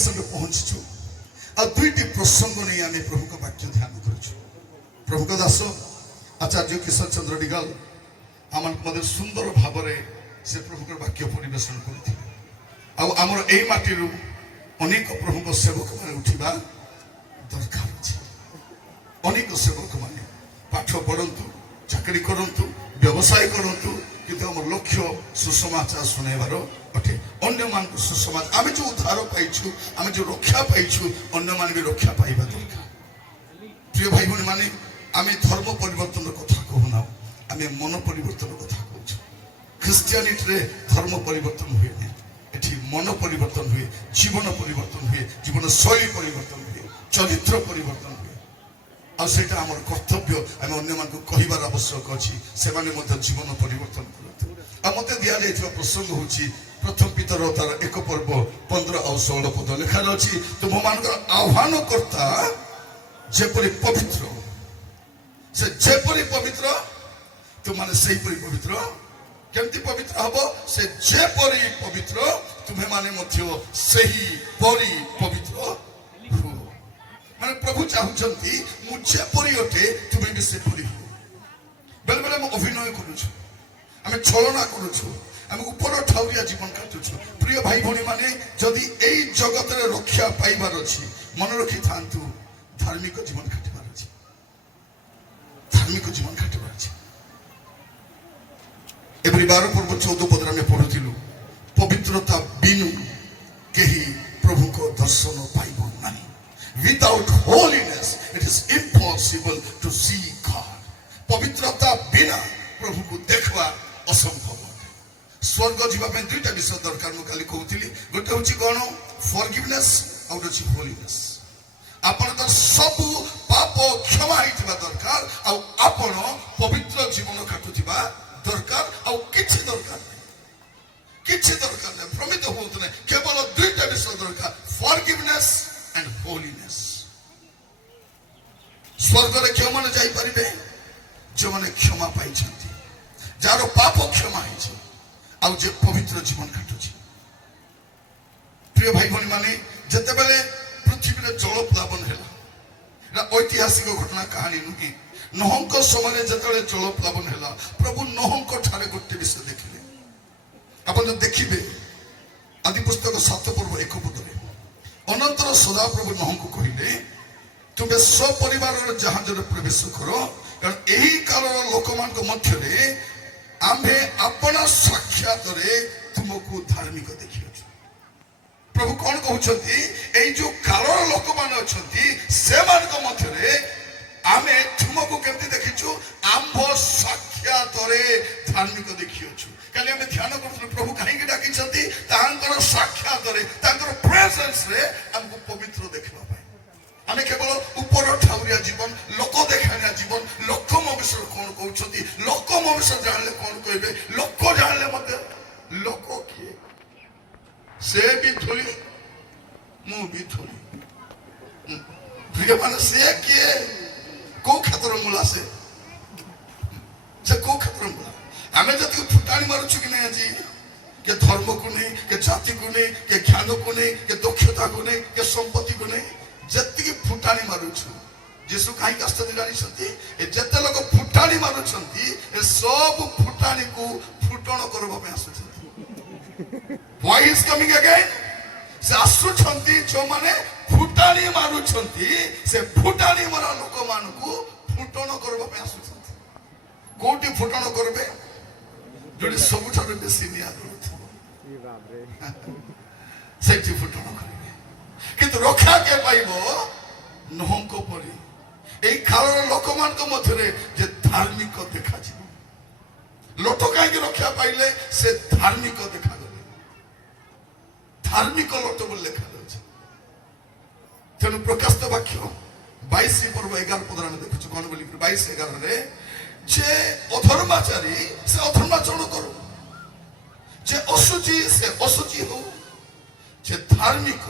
ପରିବେଶରେ ପହଞ୍ଚିଛୁ ଆଉ ଦୁଇଟି ପ୍ରସଙ୍ଗ ନେଇ ଆମେ ପ୍ରଭୁଙ୍କ ବାକ୍ୟ ଧ୍ୟାନ କରୁଛୁ। ପ୍ରଭୁଙ୍କ ଦାସ ଆଚାର୍ଯ୍ୟ କିଶୋର ଚନ୍ଦ୍ର ଡିଗାଲ ଆମମାନଙ୍କୁ ମଧ୍ୟ ସୁନ୍ଦର ଭାବରେ ସେ ପ୍ରଭୁଙ୍କର ବାକ୍ୟ ପରିବେଷଣ କରିଥିଲେ। ଆଉ ଆମର ଏଇ ମାଟିରୁ ଅନେକ ପ୍ରଭୁଙ୍କ ସେବକମାନେ ଉଠିବା ଦରକାର ଅଛି। ଅନେକ ସେବକମାନେ ପାଠ ପଢ଼ନ୍ତୁ, ଚାକିରି କରନ୍ତୁ, ବ୍ୟବସାୟ କରନ୍ତୁ, କିନ୍ତୁ ଆମର ଲକ୍ଷ୍ୟ ସୁସମାଚାର ଶୁଣାଇବାର ଅଟେ। ଅନ୍ୟମାନଙ୍କୁ ସୁସମାଚାର, ଆମେ ଯେଉଁ ଉଦ୍ଧାର ପାଇଛୁ, ଆମେ ଯେଉଁ ରକ୍ଷା ପାଇଛୁ, ଅନ୍ୟମାନେ ବି ରକ୍ଷା ପାଇବା ଦରକାର। ପ୍ରିୟ ଭାଇ ଭଉଣୀ ମାନେ, ଆମେ ଧର୍ମ ପରିବର୍ତ୍ତନର କଥା କହୁନାହୁଁ, ଆମେ ମନ ପରିବର୍ତ୍ତନ କଥା କହୁଛୁ। ଖ୍ରୀଷ୍ଟିଆନିଟିରେ ଧର୍ମ ପରିବର୍ତ୍ତନ ହୁଏ ନାହିଁ, ଏଠି ମନ ପରିବର୍ତ୍ତନ ହୁଏ, ଜୀବନ ପରିବର୍ତ୍ତନ ହୁଏ, ଜୀବନ ଶୈଳୀ ପରିବର୍ତ୍ତନ ହୁଏ, ଚରିତ୍ର ପରିବର୍ତ୍ତନ ହୁଏ। ଆଉ ସେଇଟା ଆମର କର୍ତ୍ତବ୍ୟ। ଆମେ ଅନ୍ୟମାନଙ୍କୁ କହିବାର ଆବଶ୍ୟକ ଅଛି, ସେମାନେ ମଧ୍ୟ ଜୀବନ ପରିବର୍ତ୍ତନ କରନ୍ତୁ। ଆଉ ମତେ ଦିଆଯାଇଥିବା ପ୍ରସଙ୍ଗ ହେଉଛି ପ୍ରଥମ ପିତର ତାର 1 ପର୍ବ 15 ଆଉ 16 ପଦ ଲେଖାରେ ଅଛି, ତୁମମାନଙ୍କର ଆହ୍ୱାନକର୍ତ୍ତା ଯେପରି ପବିତ୍ର, ସେ ଯେପରି ପବିତ୍ର ତୁମମାନେ ସେଇପରି ପବିତ୍ର। କେମିତି ପବିତ୍ର ହବ? ସେ ଯେପରି ପବିତ୍ର ତୁମେମାନେ ମଧ୍ୟ ସେହିପରି ପବିତ୍ର ହୁଅ। ମାନେ ପ୍ରଭୁ ଚାହୁଁଛନ୍ତି ମୁଁ ଯେପରି ଅଟେ ତୁମେ ବି ସେପରି ହୁଅ। ବେଳେ ବେଳେ ଆମେ ଅଭିନୟ କରୁଛୁ, ଆମେ ଛଳନା କରୁଛୁ, ଆମେ ଉପର ଠାଉରିଆ ଜୀବନ କାଟୁଛୁ। ପ୍ରିୟ ଭାଇ ଭଉଣୀ ମାନେ, ଯଦି ଏଇ ଜଗତରେ ରକ୍ଷା ପାଇବାର ଅଛି, ମନେ ରଖିଥାନ୍ତୁ ଧାର୍ମିକ ଜୀବନ କାଟିବାର ଅଛି, ଧାର୍ମିକ ଜୀବନ କାଟିବାର ଅଛି। ଏପରି 12 ପର୍ବ 14 ପଦରେ ଆମେ ପଢୁଥିଲୁ, ପବିତ୍ରତା ବିନୁ କେହି ପ୍ରଭୁଙ୍କ ଦର୍ଶନ ପାଇବ ନାହିଁ। Without holiness it is impossible to see God. ପବିତ୍ରତା ବିନା ପ୍ରଭୁକୁ ଦେଖିବା ଅସମ୍ଭବ। ସ୍ୱର୍ଗ ଯିବା ପାଇଁ ଦୁଇଟା ବିଷୟ ଦରକାର, ମୁଁ କାଲି କହୁଥିଲି। ଗୋଟେ ହେଉଛି କ'ଣ? ଫରଗିଭନେସ୍, ଆଉ ଗୋଟେ ଅଛି ହୋଲିନେସ୍। ଆପଣଙ୍କର ସବୁ ପାପ କ୍ଷମା ହେଇଥିବା ଦରକାର, ଆଉ ଆପଣ ପବିତ୍ର ଜୀବନ କାଟୁଥିବା ଦରକାର। ଆଉ କିଛି ଦରକାର ନାହିଁ, କିଛି ଦରକାର ନାହିଁ, ଭ୍ରମିତ ହୁଅନ୍ତୁ ନାହିଁ। କେବଳ ଦୁଇଟା ବିଷୟ ଦରକାର, ଫରଗିଭନେସ୍ and holiness. ସ୍ୱର୍ଗରେ କେଉଁମାନେ ଯାଇପାରିବେ? ଯେଉଁମାନେ କ୍ଷମା ପାଇଛନ୍ତି, ଯାହାର ପାପ କ୍ଷମା ହେଇଛି, ଆଉ ଯେ ପବିତ୍ର ଜୀବନ କାଟୁଛି। ପ୍ରିୟ ଭାଇ ଭଉଣୀ ମାନେ, ଯେତେବେଳେ ପୃଥିବୀରେ ଜଳ ପ୍ଲାବନ ହେଲା, এটা ঐতিহাসিক ঘটনা কাহিনী নুহে। নহଙ୍କ ସମୟରେ ଯେତେବେଳେ ଜଳ ପ୍ଲାବନ ହେଲା, ପ୍ରଭୁ ନହଙ୍କ ଠାରେ ଗୋଟେ ବିଷୟ ଦେଖିଲେ। ଆପଣ ଯଦି ଦେଖିବେ ଆଦି ପୁସ୍ତକ 7 ପର୍ବ 1 ପଦରେ, ଅନନ୍ତର ସଦାପ୍ରଭୁ ନହଙ୍କୁ କହିଲେ, ତୁମେ ସପରିବାରର ଜାହାଜରେ ପ୍ରବେଶ କର, କାରଣ ଏହି କାଳର ଲୋକମାନଙ୍କ ମଧ୍ୟରେ ଆମ୍ଭେ ଆପଣା ସାକ୍ଷାତରେ ତୁମକୁ ଧାର୍ମିକ ଦେଖିଅଛୁ। ପ୍ରଭୁ କଣ କହୁଛନ୍ତି? ଏଇ ଯୋଉ କାଳର ଲୋକମାନେ ଅଛନ୍ତି, ସେମାନଙ୍କ ମଧ୍ୟରେ ଆମେ ତୁମକୁ କେମିତି ଦେଖିଛୁ? ଆମ୍ଭ ସାକ୍ଷାତରେ ଧାର୍ମିକ ଦେଖିଅଛୁ। କାଲି ଆମେ ଧ୍ୟାନ କରୁଥିଲୁ, ପ୍ରଭୁ କାହିଁକି ଡାକିଛନ୍ତି? ତାଙ୍କର ସାକ୍ଷାତରେ, ତାଙ୍କର ପ୍ରେଜେନ୍ସରେ ଆମକୁ ପବିତ୍ର ଦେଖିବା ପାଇଁ। ଆମେ କେବଳ ଉପର ଠାଉରିଆ ଜୀବନ, ଲୋକ ଦେଖାଣିଆ ଜୀବନ, ଲୋକ ମୋ ବିଷୟରେ କଣ କହୁଛନ୍ତି, ଲୋକ ମୋ ବିଷୟରେ ଜାଣିଲେ କଣ କହିବେ, ଲୋକ ଜାଣିଲେ ମତେ ଲୋକ କିଏ? ସେ ବି ଧୂଳି, ମୁଁ ବି ଧୂଳି। ପ୍ରିୟମାନେ, ସେ କିଏ? କୋଉ କ୍ଷେତ୍ର ମୂଳା? ସେ କୋଉ କ୍ଷେତ୍ର ମୂଳା? ଆମେ ଯେତିକି ଫୁଟାଣି ମାରୁଛୁ କି ନାହିଁ ଆଜି, କେ ଧର୍ମକୁ ନେଇ, କେ ଜାତିକୁ ନେଇ, କେ ଜ୍ଞାନକୁ ନେଇ, କେ ଦକ୍ଷତାକୁ ନେଇ, କେ ସମ୍ପତ୍ତିକୁ ନେଇ ଯେତିକି ଫୁଟାଣି ମାରୁଛୁ, ଯୀଶୁ କାହିଁକି ଆସିଛନ୍ତି ଜାଣିଛନ୍ତି? ଏ ଯେତେ ଲୋକ ଫୁଟାଣି ମାରୁଛନ୍ତି, ଏ ସବୁ ଫୁଟାଣିକୁ ଫୁଟଣ କରିବା ପାଇଁ ଆସୁଛନ୍ତି। Why is coming again? ସେ ଆସୁଛନ୍ତି ଯେଉଁମାନେ ଫୁଟାଣି ମାରୁଛନ୍ତି, ସେ ଫୁଟାଣି ମରା ଲୋକମାନଙ୍କୁ ଫୁଟଣ କରିବା ପାଇଁ ଆସୁଛନ୍ତି। କୋଉଠି ଫୁଟଣ କରିବେ? ଯୋଉଠି ସବୁଠାରୁ ବେଶୀ ନିଆଁ କରୁଥିବ, ସେଇଠି ଫୁଟଣ କରିବେ। କିନ୍ତୁ ରକ୍ଷା କେ ପାଇବ? ନହଙ୍କ ପରି ଏଇ କାଳର ଲୋକମାନଙ୍କ ମଧ୍ୟରେ ଯେ ଧାର୍ମିକ ଦେଖାଯିବ। ଲୋଟ କାହିଁକି ରକ୍ଷା ପାଇଲେ? ସେ ଧାର୍ମିକ ଦେଖାଗଲେ, ଧାର୍ମିକ ଲୋଟ ବୋଲି ଲେଖାଯାଉଛି। ତେଣୁ ପ୍ରକାଶିତ ବାକ୍ୟ 22 ପର୍ବ 11 ପଦରେ ଆମେ ଦେଖୁଛୁ କଣ ବୋଲି? 22:11ରେ, ଯେ ଅଧର୍ମାଚାରୀ ସେ ଅଧର୍ମାଚରଣ କରୁ, ଯେ ଅଶୁଚି ସେ ଅଶୁଚି ହଉ, যে ধার্মিক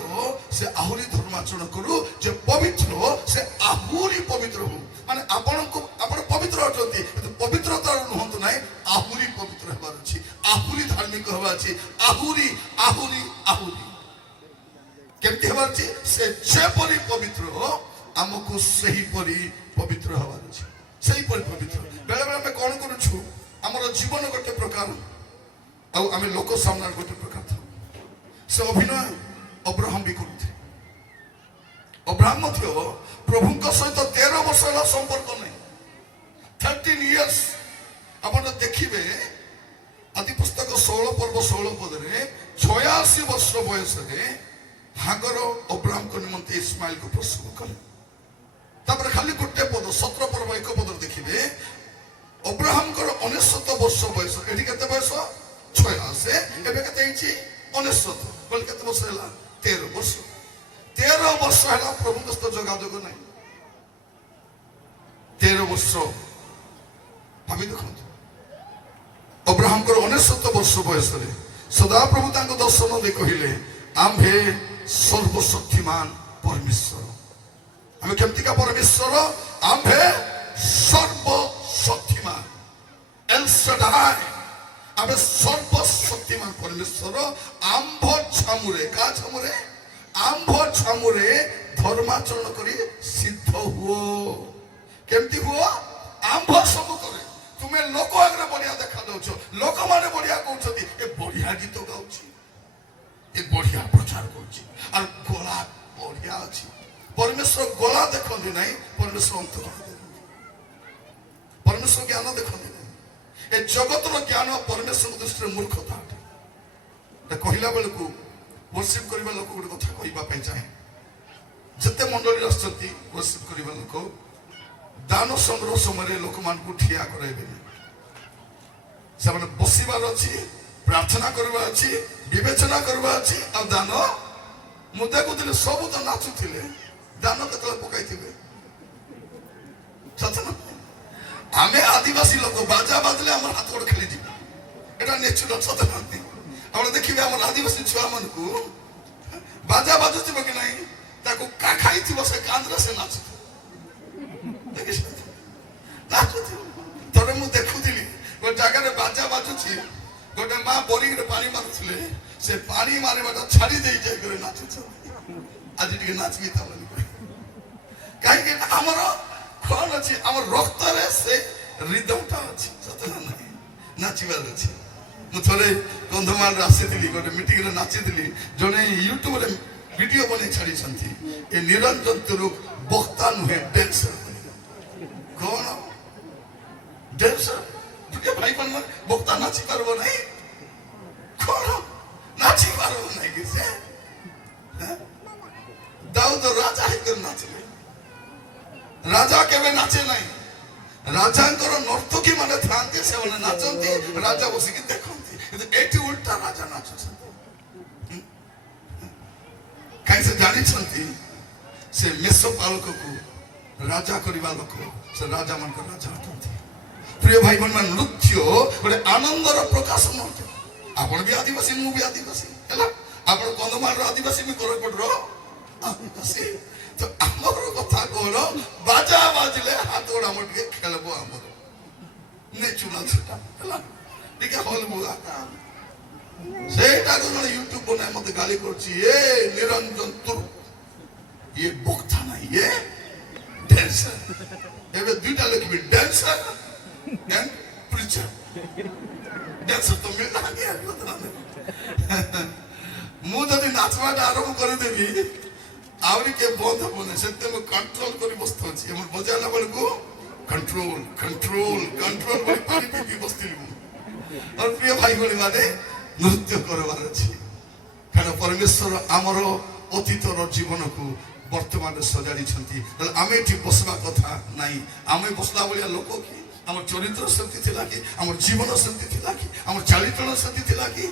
সে আহুরি ধর্মাচরণ করু, যে পবিত্র সে আহুরি পবিত্র হু। মানে আপনার পবিত্র অটନ୍ତି, কিন্তু পবিত্রতার নুহন্তু নাই, আহুরি পবিত্র হবার আছে, আহুরি ধার্মিক হবার আছে, আহুরি আহুরি আহুরি। केमती हबार अछि से जेपरि पवित्र आमको सही परि पवित्र हबार अछि सही परि पवित्र बेले बेले हम कोन करूछु हमर जीवन गोटे प्रकार आ आमे लोक सामने गोटे प्रकार था से अभिनय अब्राहम भी करते अब्राहम मध्य प्रभु सहित 13 वर्ष संपर्क नहीं 13 इयर्स अपन देखिए आदि पुस्तक 16 पर्व 16 पदरे 86 वर्ष बयस हागर अब्राहम को निमंते इस्माइल को प्रसव कले तापर खाली गोटे पद 17 पर्व 1 पद देखिए अब्राहम को 69 वर्ष बयस एठी केते बयस 86 एबे केते हिची 69 बोल केते वर्ष हला 13 वर्ष 13 वर्ष हला प्रभु को तो जोगाजोग नहीं 13 वर्ष भाभी देखो अब्राहम को 69 वर्ष बयस सदा प्रभु तांको दर्शन दे कहिले आम्भे सर्वशक्तिमान परमेश्वर आम्हे केमतिका परमेश्वर आम्भे सर्वशक्तिमान एल शडाई आम्हे सर्वशक्तिमान परमेश्वर आम्भ छामुरे का छामुरे आम्भ छामुरे धर्माचरण करी सिद्ध हुओ केमति हुओ आम्भ सब करे तुम्हें लोक आगे बढ़िया देखा दौछ लोक माने बढ़िया कहउछथि ए बढ़िया गीत गाउछि ए बढ़िया प्रचार करछि और गला बढ़िया अछि परमेश्वर गला देखंदी नहीं परमेश्वर अंतकरण देखंदी परमेश्वर ज्ञान देखंदी नहीं ए जगत रो ज्ञान परमेश्वर दृष्टि मूर्खता अटे कहला बेल को वर्शिप करबा लोक गुड कथा कहबा पय चाहे जते मंडली रसति वर्शिप करबा लोक दान संग्रह समय लोक मान को ठिया कराइबे से माने बसिबार अछि प्रार्थना करबा अछि विवेचना करबा अछि आ दान मुद्दा को दिले सब तो नाचुथिले दान केतले पकाइथिबे सतना आमे आदिवासी लोक बाजा बाजले हमर हाथ गोड़ खेली दिबे एटा नेचुरल सतना हम देखिबे हमर आदिवासी छुआ मन को बाजा बाजुथिबे कि नहीं ताको का खाइथिबो से कांद्र से नाचुथिबे थोड़े मु देखुली गोटे जगह बाजा बाजुची गोटे माँ बोरिंग रे पानी मारुले से पानी मारे बाटा छाड़ी दे जाय करे नाचु आज टिके नाचबी तमन काहे हमर कोन अछि हमर रक्त रे से रिदमटा अछि सतना नहीं नाचिबार अछि मु थोड़े कंधमाल रासे दिली गोटे मीटिंग रे नाची दिली जने यूट्यूब रे वीडियो बने छाड़ी छंती ए निरंजन तुरुक वक्ता नुहे डांसर कौन डांसर तुके भाई बन वक्ता नाची पारबो नहीं कौन नाची पारबो नहीं किसे दाऊद राजा हिकर नाचले राजा केबे नाचे नहीं राजांकर नर्तकी माने थांते से माने नाचंती राजा बसी के देखंती কিন্তু এটি উল্টা রাজা নাচুছন্তি কাই से जानि छंती से मेसो पालक को राजा करवा लोक से राजा मन को राजा हटंती प्रिय भाई बहन नृत्य गोटे आनंदर प्रकाश नृत्य आपण भी आदिवासी मु भी आदिवासी हैला आपण कंदमाल आदिवासी भी कोरकोट रो आदिवासी तो हमर कथा कोलो बाजा बाजले हाथ गोड़ हमर के खेलबो हमर नेचुरल सेटा हैला टिके हल बुआ सेटा को यूट्यूब बनाए मते गाली करछि ए निरंजन तुर ये बक्ता नहीं ये डांसर एबे दुटा लिखबे डांसर एंड प्रीचर डांसर तो मिल ना गया मु जदि नाचवा आरंभ कर देबी आवरी के बंद होने सेते में कंट्रोल करी बसतो छी हमर बजाला बेल को कंट्रोल कंट्रोल कंट्रोल बड़ी पानी पी बसती और प्रिय भाई बड़ी माने नृत्य करबार अछि कारण परमेश्वर हमर अतीतर जीवन को वर्तमान सजाड़ी छंती आमे एठी बसबा कथा नाही आमे बसला बलिया लोक की हमर चरित्र शक्ति थिला की हमर जीवन शक्ति थिला की हमर चालितरण शक्ति थिला की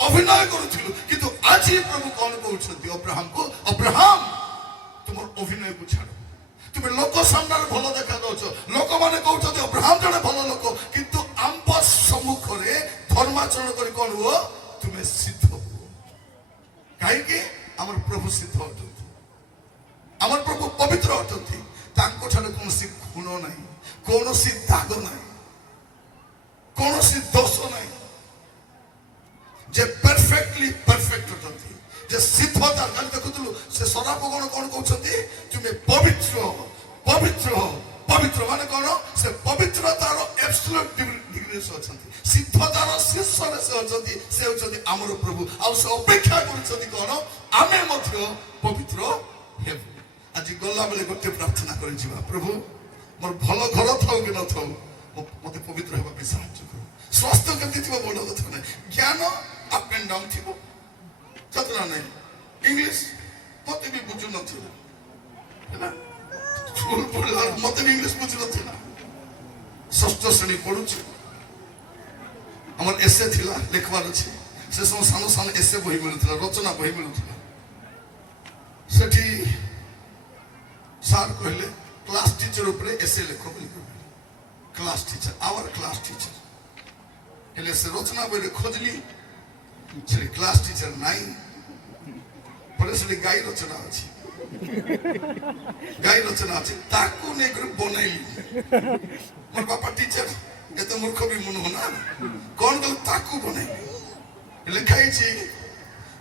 अभिनय करूथिलु किंतु आज प्रभु कोन कहउछंती अब्राहम को अब्राहम तुमर अभिनय को छाड़ तुमे लोक सामने भलो देखा दउछ लोक माने कहउछंती अब्राहम जने भलो लोक किंतु आंप सम्मुख रे धर्माचरण करी कोन हो तुमे सिद्ध हो काहे कि हमर प्रभु सिद्ध होतु हमर प्रभु पवित्र होतु तांको छाड़ कोनसी गुण नाही कोनसी दाग नाही कोनसी दोष नाही जे परफेक्टली परफेक्ट होतु যে সিদ্ধতা কালি দেখুଥିଲୁ ସେ ସରାପ ଗଣ କଣ କହୁଛନ୍ତି ତୁମେ ପବିତ୍ର ପବିତ୍ର ପବିତ୍ର ମାନେ କଣ ସେ ପବିତ୍ରତାର ଏବ୍ସୋଲ୍ୟୁଟ ଡିଗ୍ରୀରେ ସେ ଅଛନ୍ତି ସିଦ୍ଧତାର ଶୀର୍ଷରେ ସେ ଅଛନ୍ତି ସେ ହେଉଛନ୍ତି ଆମର ପ୍ରଭୁ ଆଉ ସେ ଅପେକ୍ଷା କରୁଛନ୍ତି କଣ ଆମେ ମଧ୍ୟ ପବିତ୍ର ହେବୁ ଆଜି ଗଲାବେଳେ ଗୋଟେ ପ୍ରାର୍ଥନା କରି ଯିବା ପ୍ରଭୁ ମୋର ଭଲ ଘର ଥାଉ କି ନଥାଉ ମତେ ପବିତ୍ର ହେବା ପାଇଁ ସାହାଯ୍ୟ କର ସ୍ୱାସ୍ଥ୍ୟ କେମିତି ଥିବ ବଡ଼ କଥା ନାହିଁ ଜ୍ଞାନ ଅପ୍ ଆଣ୍ଡ ଡାଉନ୍ ଥିବ ଚତୁରା ନାହିଁ ଇଂଲିଶ ମତେ ବି ବୁଝୁନଥିଲା ହେଲା ସ୍କୁଲ ପଢିଲା ମତେ ବି ଇଂଲିଶ ବୁଝୁନଥିଲା ଷଷ୍ଠ ଶ୍ରେଣୀ ପଢୁଛୁ ଆମର ଏସେ ଥିଲା ଲେଖବାର ଅଛି ସେ ସବୁ ସାନ ସାନ ଏସେ ବହି ମିଳୁଥିଲା ରଚନା ବହି ମିଳୁଥିଲା ସେଠି ସାର୍ କହିଲେ କ୍ଲାସ ଟିଚର ଉପରେ ଏସେ ଲେଖ ବୋଲି କହିଲେ class teacher our class teacher ହେଲେ ସେ ରଚନା ବହିରେ ଖୋଜିଲି ସେଠି କ୍ଲାସ ଟିଚର ନାହିଁ ପରେ ସେଠି ଗାଈ ରଚନା ଅଛି ଗାଈ ରଚନା ଅଛି ତାକୁ ନେଇକରି ବନେଇଲି ମୋର ବାପା ଟିଚର ଏତେ ମୂର୍ଖ ବି ମୁଁ ନୁହଁ ନା କଣ କଲେ ତାକୁ ବନେଇଲି ଲେଖା ହେଇଛି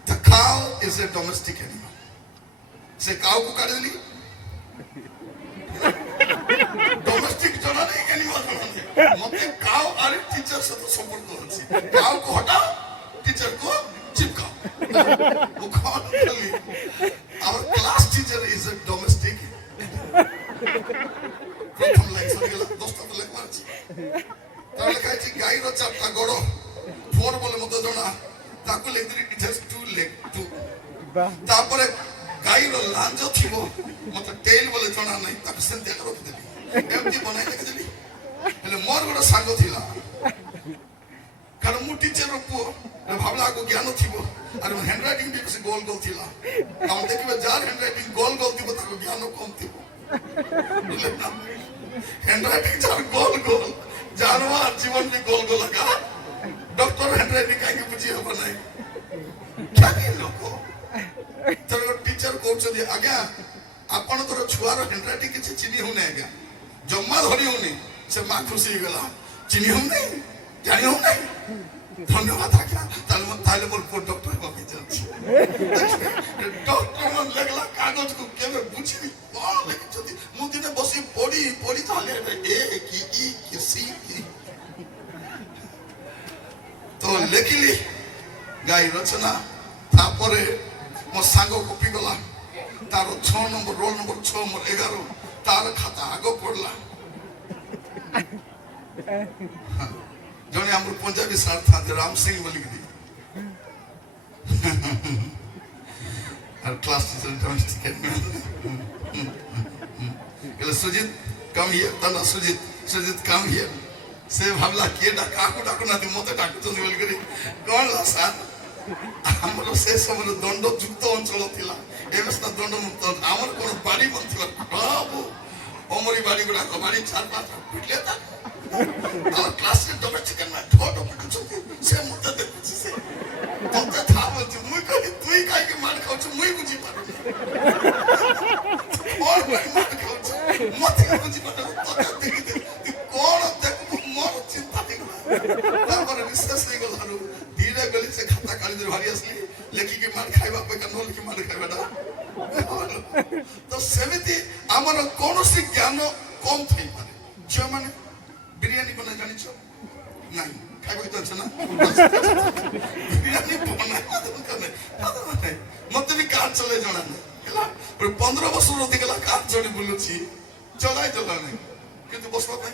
the cow is a domestic animal ସେ କାଉକୁ କାଢିଦେଲି ଡୋମେଷ୍ଟିକ ଜଣା ନାହିଁ ଆନିମାଲ ଜଣା ନାହିଁ ମତେ କାଉ ଆରେ ଟିଚର ସହିତ ସମ୍ପର୍କ ଅଛି କାଉକୁ ହଟାଅ ଟିଚରକୁ ଚିପକାଅ ମୁଁ କଣ କଲି our class teacher is a domestic ପ୍ରଥମ ଲାଇନ୍ ସରିଗଲା 10ଟା ତ ଲେଖା ଅଛି ତାର ଲେଖା ହେଇଛି ଗାଈର 4ଟା ଗୋଡ଼ ଫୋର ବୋଲେ ମତେ ଜଣା ତାକୁ ଲେଖିଦେଲି it has 2 legs 2 ତାପରେ ଗାଈର ଲାଞ୍ଜ ଥିବ ମତେ ଟେଲ୍ ବୋଲେ ଜଣା ନାହିଁ ତାକୁ ସେମିତି ଏକା ରଖିଦେଲି ଏମିତି ବନାଇ ଲେଖିଦେଲି ହେଲେ ମୋର ଗୋଟେ ସାଙ୍ଗ ଥିଲା କାରଣ ମୁଁ ଟିଚର ପୁଅ ଭାବଲା ଆକୁ ଜ୍ଞାନ ଥିବ ଆରେ ହ୍ୟାଣ୍ଡ ରାଇଟିଂ ବି ବେଶୀ ଗୋଲ ଗୋଲ ଥିଲା ଆପଣ ଦେଖିବେ ଯାହାର ହ୍ୟାଣ୍ଡ ରାଇଟିଂ ଗୋଲ ଗୋଲ ଥିବ ତାକୁ ଜ୍ଞାନ କମ ଥିବ ହ୍ୟାଣ୍ଡ ରାଇଟିଂ ଯାହାର ଗୋଲ ଗୋଲ ଜାନୁଆର ଜୀବନ ବି ଗୋଲ ଗୋଲ ଏକା ଡକ୍ଟର ହ୍ୟାଣ୍ଡ ରାଇଟିଂ କାହିଁକି ବୁଝି ହବ ନାହିଁ କାହିଁକି ଲୋକ ଟିଚର କହୁଛନ୍ତି ଆଜ୍ଞା ଆପଣଙ୍କର ଛୁଆର ହ୍ୟାଣ୍ଡ ରାଇଟିଂ କିଛି ଚିହ୍ନି ହଉନି ଆଜ୍ଞା ଜମା ଧରି ହଉନି ସେ ମା ଖୁସି ହେଇଗଲା ଚିହ୍ନି ହଉନି ଜାଣି ହଉନାହିଁ ଧନ୍ୟବାଦ ଆଜ୍ଞା ତାହେଲେ ମୋର ପୁଅ ଡକ୍ଟର ହେବା ପାଇଁ ଯାଉଛି ଡକ୍ଟର ମାନେ ଲେଖିଲା କାଗଜକୁ କେବେ ବୁଝିବି କଣ ଲେଖିଛନ୍ତି ମୁଁ ଦିନେ ବସି ପଢି ତାହେଲେ ଏ କି ଇ କି ସି ତ ଲେଖିଲି ଗାଈ ରଚନା ତାପରେ ମୋ ସାଙ୍ଗ କପି ଗଲା ତାର 6 ନମ୍ବର ରୋଲ ନମ୍ବର 6 ମୋର 11 ତାର ଖାତା ଆଗ ପଡିଲା ଜଣେ ଆମର ପଞ୍ଜାବୀ ସାର୍ ଥାନ୍ତି ରାମ ସିଂ ବୋଲିକିରି class teacher Sujit come here ତା ନା ସୁଜିତ କମ୍ ହିୟର ସେ ଭାବିଲା କିଏ କାହାକୁ ଡାକୁନାହାନ୍ତି ମତେ ଡାକୁଛନ୍ତି ବୋଲିକିରି କଣ ହେଲା ସାର୍ ଆମର ସେ ସମୟରେ ଦଣ୍ଡ ଯୁକ୍ତ ଅଞ୍ଚଳ ଥିଲା ଏବେ ସିନା ଦଣ୍ଡ ମୁକ୍ତ ଆମର କଣ ବାଡି ବନ୍ଧୁଥିଲା ସବୁ ଅମରି ବାଡି ଗୁଡାକ ବାଡି 4-5 ପିଟିଲେ ତାକୁ our class ରେ ଡୋମେଷ୍ଟିକ ଆନିମାଲ ଠୋଟ ପିଟୁଛନ୍ତି ସେ ମତେ ଦେଖୁଛି ସେ ତତେ ଥାଉଛି ମୁଇଁ କହିଲି ତୁଇ କାହିଁକି ମାର ଖାଉଛୁ ମୁଇଁ ବୁଝିପାରୁନି କଣ ପାଇଁ ମାର ଖାଉଛୁ ମତେ ବୁଝିପାରୁନି ତତେ ଦେଖିଦେ ତୁ କଣ ଦେଖୁ ମୋର ଚିନ୍ତା ହେଇଗଲା ତାପରେ ବିଶ୍ୱାସ ହେଇଗଲାରୁ ଧୀରେ ଗଲି ସେ ଖାତା କାଢିଦେଲି ବାହାରି ଆସିଲି ଲେଖିକି ମାର ଖାଇବା ଅପେକ୍ଷା ନ ଲେଖି ମାର ଖାଇବାଟା ତ ସେମିତି ଆମର କୌଣସି ଜ୍ଞାନ କମ ଥାଇପାରେ ଝିଅମାନେ ବିରିୟାନୀ ବନା ଜାଣିଛ ନାଇଁ ଖାଇବାକୁ ଚାହୁଁଛ ନା ବିରିୟାନୀ ବନା ମତେ ବି କାର ଚଲେଇ ଜଣା ନାହିଁ ହେଲା 15 ବର୍ଷରୁ ଅଧିକ ହେଲା କାର ଚଢି ବୁଲୁଛି ଚଲାଇ ନାହିଁ କିନ୍ତୁ ବସିବା ପାଇଁ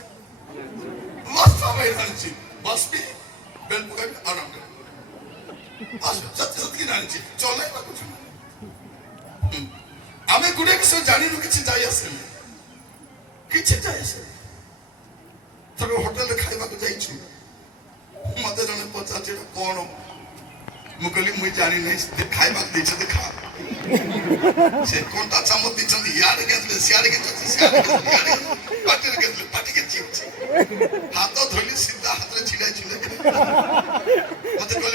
ଜାଣିଛି ବସବି ବେଲ ପକାଇବି ଆରାମରେ ସେତିକି ଜାଣିଛି ଚଲେଇବାକୁ ଆମେ ଗୁଡେ ବିଷୟ ଜାଣିନୁ କିଛି ଯାଇ ଆସେନି ଥରେ ହୋଟେଲରେ ଖାଇବାକୁ ଯାଇଛୁ ମତେ ଜଣେ ପଚାରୁଛି କଣ ମୁଁ କହିଲି ମୁଇଁ ଜାଣି ନାହିଁ ଖାଇବାକୁ ଦେଇଛନ୍ତି ଖା ସେ କଣ୍ଟା ଚାମଚ ଦେଇଛନ୍ତି ଇଆଡେ କେଞ୍ଚଲେ ସିଆଡେ କେଞ୍ଚୁଛି ପାଟିରେ କେଞ୍ଚଲେ ପାଟି କେଞ୍ଚି ହଉଛି ହାତ ଧୋଇଲି ସିଧା ହାତରେ ଛିଡାଇ ମତେ କହିଲେ